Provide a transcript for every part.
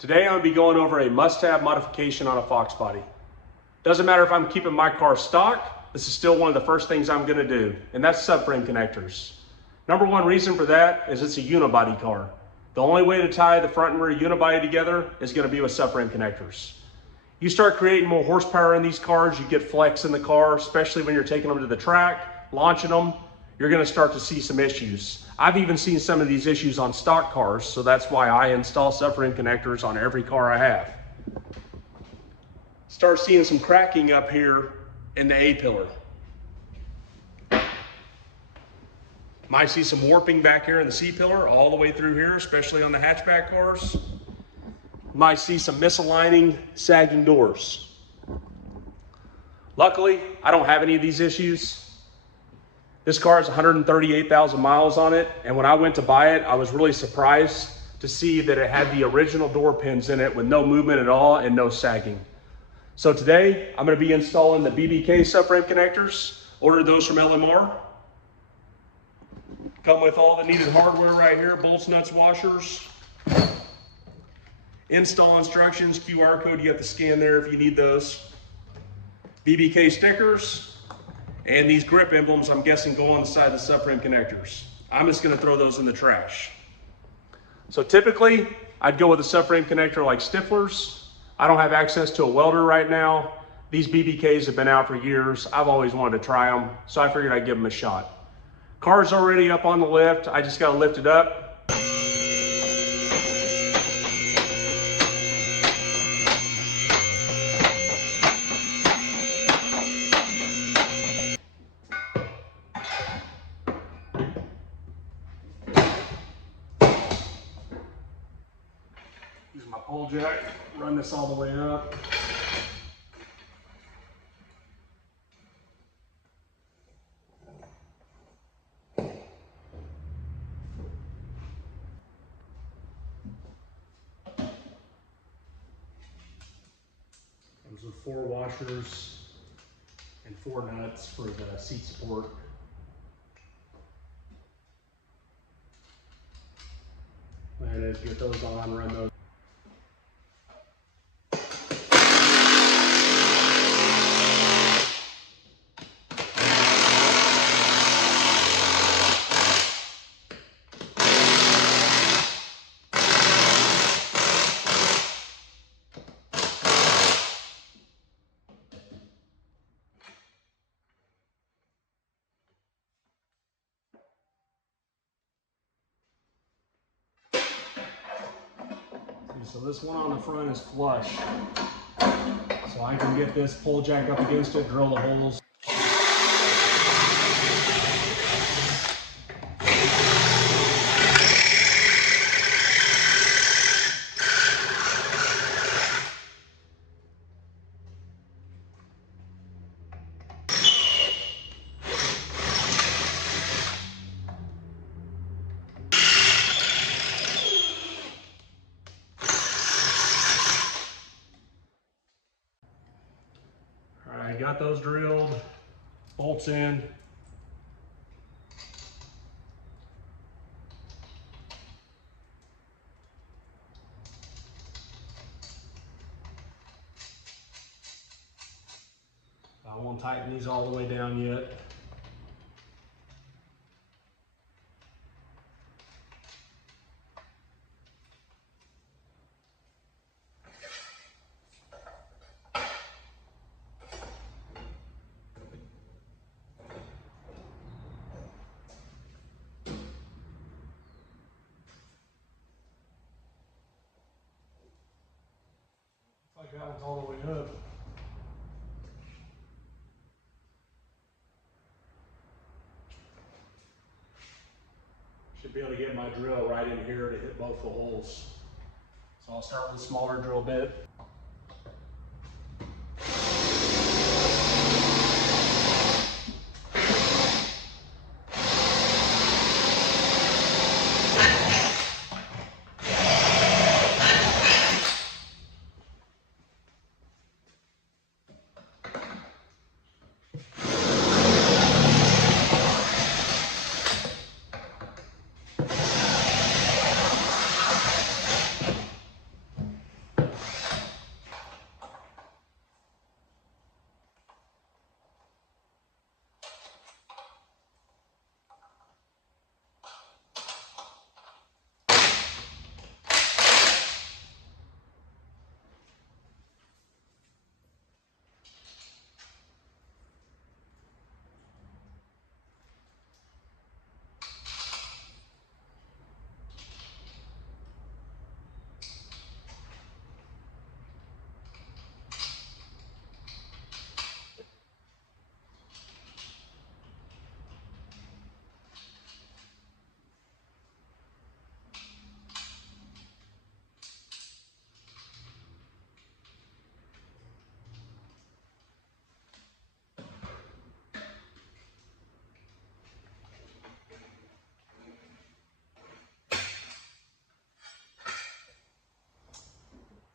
Today I'm going to be going over a must-have modification on a Foxbody. Doesn't matter if I'm keeping my car stock, this is still one of the first things I'm going to do, and that's subframe connectors. Number one reason for that is it's a unibody car. The only way to tie the front and rear unibody together is going to be with subframe connectors. You start creating more horsepower in these cars, you get flex in the car, especially when you're taking them to the track, launching them, you're going to start to see some issues. I've even seen some of these issues on stock cars, so that's why I install subframe connectors on every car I have. Start seeing some cracking up here in the A-pillar. Might see some warping back here in the C-pillar all the way through here, especially on the hatchback cars. Might see some misaligning, sagging doors. Luckily, I don't have any of these issues. This car has 138,000 miles on it, and when I went to buy it, I was really surprised to see that it had the original door pins in it with no movement at all and no sagging. So today, I'm going to be installing the BBK subframe connectors. Ordered those from LMR. Come with all the needed hardware right here, bolts, nuts, washers. Install instructions, QR code, you have to scan there if you need those. BBK stickers. And these grip emblems, I'm guessing, go on the side of the subframe connectors. I'm just going to throw those in the trash. So typically, I'd go with a subframe connector like Stifler's. I don't have access to a welder right now. These BBKs have been out for years. I've always wanted to try them, so I figured I'd give them a shot. Car's already up on the lift. I just got to lift it up. Use my pole jack, run this all the way up. Comes with 4 washers and 4 nuts for the seat support. There it is, get those on, run those. So this one on the front is flush. So I can get this pole jack up against it, drill the holes. I got those drilled, bolts in. I won't tighten these all the way down yet. Like that one's all the way up. Should be able to get my drill right in here to hit both the holes. So I'll start with a smaller drill bit.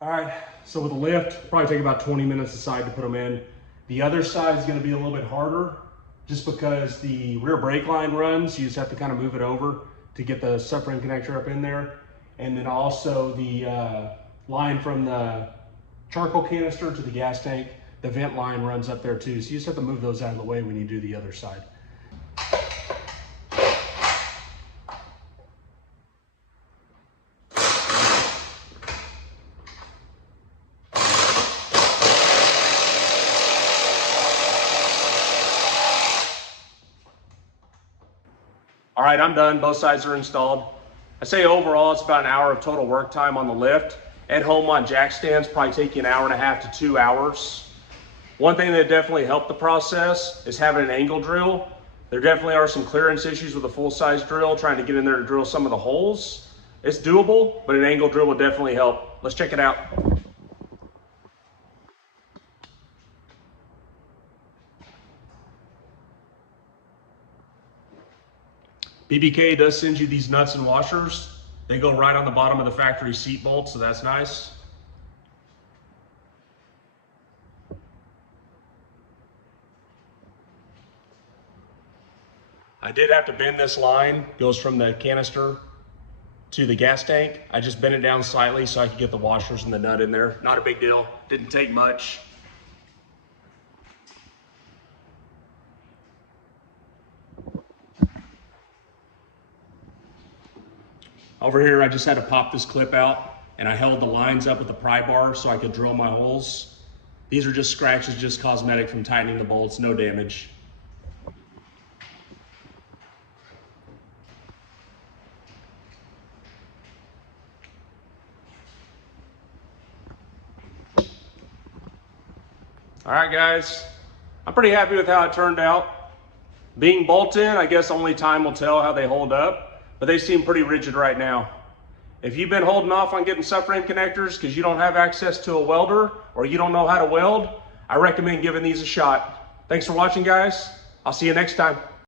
All right, so with the lift, probably take about 20 minutes aside to put them in. The other side is gonna be a little bit harder just because the rear brake line runs. You just have to kind of move it over to get the subframe connector up in there. And then also the line from the charcoal canister to the gas tank, the vent line runs up there too. So you just have to move those out of the way when you do the other side. All right, I'm done. Both sides are installed. I say overall, it's about an hour of total work time on the lift. At home on jack stands, probably take you an hour and a half to 2 hours. One thing that definitely helped the process is having an angle drill. There definitely are some clearance issues with a full-size drill, trying to get in there to drill some of the holes. It's doable, but an angle drill will definitely help. Let's check it out. BBK does send you these nuts and washers. They go right on the bottom of the factory seat bolt, so that's nice. I did have to bend this line. Goes from the canister to the gas tank. I just bent it down slightly so I could get the washers and the nut in there. Not a big deal. Didn't take much. Over here, I just had to pop this clip out and I held the lines up with the pry bar so I could drill my holes. These are just scratches, just cosmetic from tightening the bolts, no damage. All right, guys, I'm pretty happy with how it turned out. Being bolt-in, I guess only time will tell how they hold up, but they seem pretty rigid right now. If you've been holding off on getting subframe connectors because you don't have access to a welder or you don't know how to weld, I recommend giving these a shot. Thanks for watching, guys. I'll see you next time.